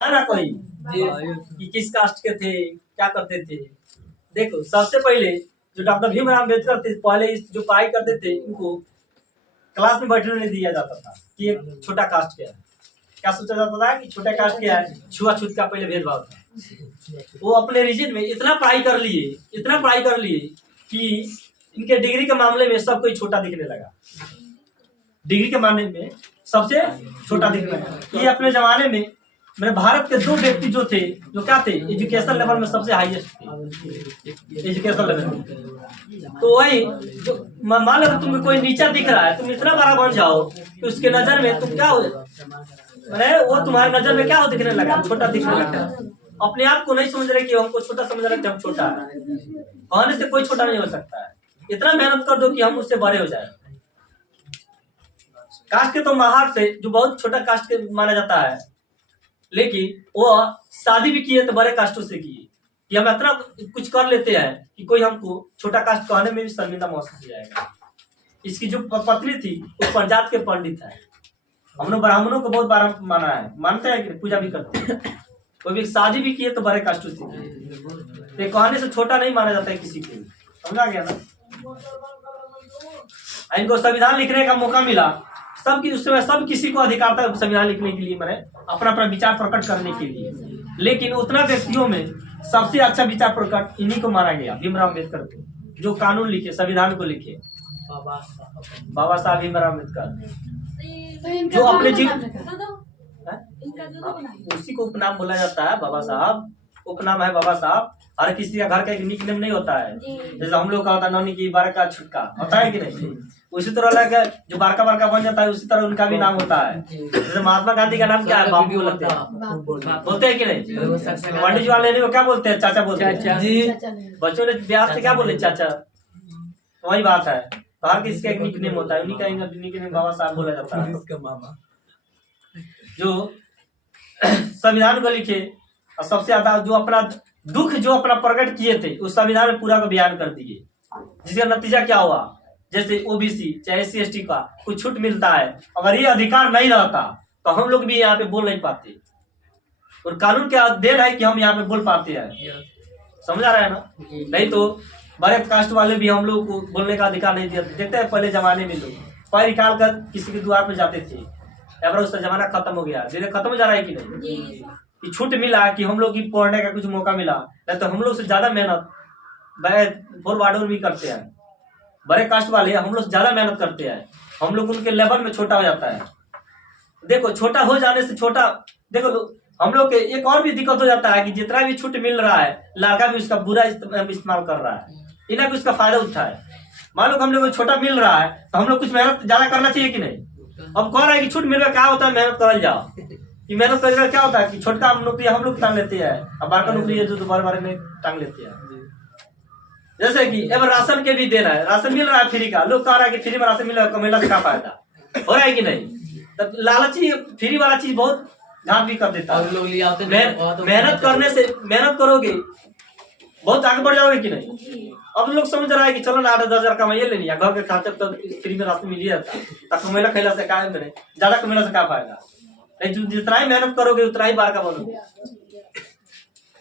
है ना कोई कि किस कास्ट के थे, क्या करते थे। देखो सबसे पहले जो डॉक्टर भीमराव अम्बेडकर थे, पहले जो पढ़ाई करते थे इनको क्लास में बैठने नहीं दिया जाता था कि एक छोटा कास्ट क्या है। क्या सोचा जाता था कि छोटा कास्ट क्या है, छुआछूत का पहले भेदभाव था। वो अपने रीजन में इतना पढ़ाई कर लिए कि इनके डिग्री के मामले में सब कोई छोटा दिखने लगा। डिग्री के मामले में सबसे छोटा दिखने लगा। ये अपने जमाने में मेरे भारत के दो व्यक्ति जो थे, जो क्या थे, एजुकेशन लेवल में सबसे हाईएस्ट थे एजुकेशन लेवल में। तो वही जो मान लो तुम्हें कोई नीचा दिख रहा है, तुम इतना बड़ा बन जाओ कि उसके नजर में तुम क्या हो, मैंने वो तुम्हारे नजर में क्या हो दिखने लगा, छोटा दिखने लगा। अपने आप को नहीं समझ रहे कि हमको छोटा समझ रहे कि हम छोटा है। कहने से कोई छोटा नहीं हो सकता है। इतना मेहनत कर दो कि हम उससे बड़े हो जाए। कास्ट के तो महार से जो बहुत छोटा कास्ट के माना जाता है, लेकिन वो शादी भी किए तो बड़े कास्टों से किए कि हम इतना कुछ कर लेते हैं कि कोई हमको छोटा कास्ट कहने में भी शर्मिंदा महसूस हो जाएगा। इसकी जो पत्नी थी वो पंजाब के पंडित है। हम लोग ब्राह्मणों को बहुत बार माना है, मानते हैं कि पूजा भी करते हैं। कोई भी शादी भी किए तो बड़े कास्टों से किए। कहने से छोटा नहीं माना जाता है किसी को, समझा गया ना। इनको संविधान लिखने का मौका मिला, सबकी उस समय सब किसी को अधिकार था संविधान लिखने के लिए, मैंने अपना अपना विचार प्रकट करने के लिए। लेकिन उतना व्यक्तियों में सबसे अच्छा विचार प्रकट इन्हीं को माना गया, भीमराव अम्बेडकर को, जो कानून लिखे, संविधान को लिखे, बाबा साहब भीमराव अम्बेडकर। जो अपने उसी को उपनाम बोला जाता है, बाबा साहब उपनाम है बाबा साहब। हर किसी का घर का एक निक नेम नहीं होता है। जैसे हम लोग का होता है नौनी की बारका छुटका, होता है कि नहीं। उसी तरह लगा जो बारका बारका बन जाता है, उसी तरह उनका भी नाम होता है। जैसे महात्मा गांधी का नाम क्या है, बापू बोलते हैं कि नहीं। पंडित जवाहरलाल नेहरू को क्या बोलते हैं, चाचा बोलते हैं। बच्चों ने ब्याह से क्या बोले, चाचा। वही बात है, तो हर किसी का एक निक नेम होता है, उन्हीं का निक नेम बाबा साहब बोला जाता है। जो संविधान को लिखे और सबसे ज्यादा जो अपना दुख जो अपना प्रकट किए थे उस संविधान में पूरा को बयान कर दिए, जिसका नतीजा क्या हुआ। जैसे ओबीसी चाहे SC/ST का कुछ छूट मिलता है, अगर ये अधिकार नहीं रहता तो हम लोग भी यहाँ पे बोल नहीं पाते। और कानून क्या देन है कि हम यहाँ पे बोल पाते हैं, समझा रहे हैं ना। नहीं तो बड़े कास्ट वाले भी हम लोग को बोलने का अधिकार नहीं दिया। देखते हैं पहले जमाने में लोग पैर निकाल कर किसी के द्वार पे जाते थे, अब उसका जमाना खत्म हो गया, धीरे खत्म हो जा रहा है कि नहीं। कि छूट मिला कि हम लोग की पढ़ने का कुछ मौका मिला, नहीं तो हम लोग से ज्यादा मेहनत फॉरवर्ड भी करते हैं। बड़े कास्ट वाले हम लोग ज्यादा मेहनत करते हैं, हम लोग उनके लेवल में छोटा हो जाता है। देखो छोटा हो जाने से छोटा, देखो हम लोग के एक और भी दिक्कत हो जाता है कि जितना भी छूट मिल रहा है लड़का भी उसका बुरा इस्तेमाल कर रहा है, इन्हें भी उसका फायदा उठाए। मान लो हम लोग को छोटा मिल रहा है तो हम लोग कुछ मेहनत ज्यादा करना चाहिए कि नहीं। अब कह रहा है कि छूट मिल रहा, क्या होता है मेहनत कर जाओ, कि मेहनत करने का क्या होता है कि छोटका नौकरी हम लोग टांग लेते हैं, और बड़का नौकरी है जो दोबारा बारे में टांग लेते हैं। जैसे कि अब राशन के भी दे रहा है, राशन मिल रहा है फ्री का, लोग कह रहा है कि फ्री में राशन मिल रहा है, कमेला से क्या फायदा हो रहा है कि नहीं। तब लालची फ्री वाला चीज बहुत घात भी कर देता है। मेहनत करने से, मेहनत करोगे बहुत आगे बढ़ जाओगे कि नहीं। अब लोग समझ रहा है कि चलो ना 8-10 कमाइए ले लिया, घर के खर्चे तो फ्री में राशन मिल ही जाता है, कमेला खेला से क्या करे, ज्यादा कमेला से क्या फायदा। जितना ही मेहनत करोगे उतना ही बार का बनोगे।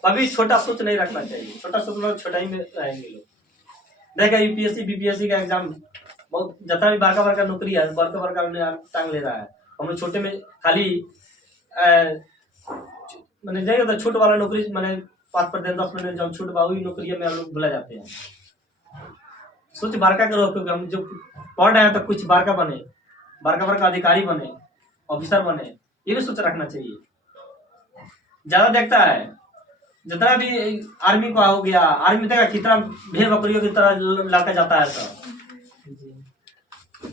कभी छोटा सोच नहीं रखना चाहिए, छोटा सोच में छोटा ही में रहेंगे लोग। देखा UPSC BPSC का एग्जाम बहुत जितना भी बारका का नौकरी है, बड़का टांग ले रहा है। हम लोग छोटे में खाली मैंने जाएगा तो छोट वाला नौकरी मैंने 5% 10% जब छूट बा वही नौकरी में हम लोग भुला जाते हैं। सोच बारका करो, क्योंकि हम जो पढ़ रहे हैं तो कुछ बारका बने, बारका अधिकारी बने, ऑफिसर बने, ये भी सोच रखना चाहिए। ज्यादा देखता है जितना भी आर्मी का हो गया, आर्मी देखा कितना भेड़ बकरियों की तरह लड़का जाता है। सब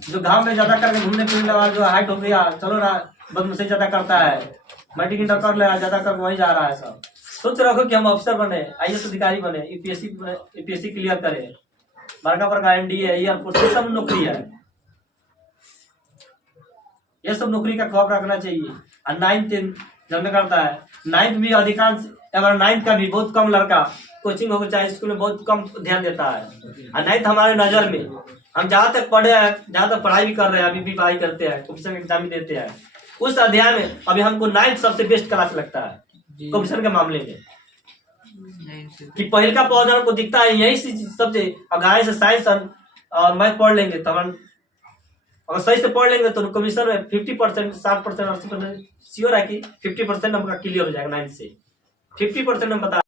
जो गांव में ज्यादा करके घूमने फिरने वाला जो हाइट हो गया, चलो ना बदमाशी ज्यादा करता है, मैट्रिक इंटर कर ले ज्यादा कर वही जा रहा है। सब सोच रखो कि हम अफसर बने, IAS अधिकारी बने, UPSC क्लियर करे, बड़का NDA एयरफोर्स, ये सब नौकरी है, ये सब नौकरी का खौफ रखना चाहिए। और 9th जब में करता है, 9th भी अधिकांश, अगर 9th का भी बहुत कम लड़का कोचिंग हो चाहे स्कूल में बहुत कम ध्यान देता है। और 9th हमारे नजर में, हम जहाँ तक पढ़े हैं, जहाँ तक पढ़ाई भी कर रहे हैं, अभी भी पढ़ाई करते हैं, ऑफिसर एग्जाम भी देते हैं, उस अध्याय में अभी हमको 9th सबसे बेस्ट क्लास लगता है। कमीशन के मामले में कि पहल का पौधा हमको दिखता है यही सबसे गाय से साइंस और मैथ पढ़ लेंगे तो हम अगर सही से पढ़ लेंगे तो कमीशन में 50%, 60%, 80% श्योर है कि 50% हमका क्लियर हो जाएगा 9 से 50% हम बता